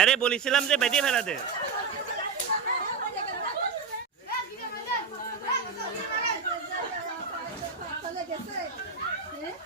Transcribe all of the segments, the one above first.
আরে বলেছিলাম যে বেঁধে ফেলা দে চলে গেছে হ্যাঁ?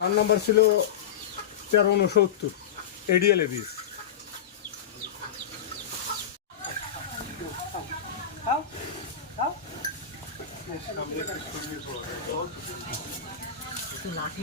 আর নাম্বার ছিল তেরো উনসত্তর এডিএল এবিস লাঠি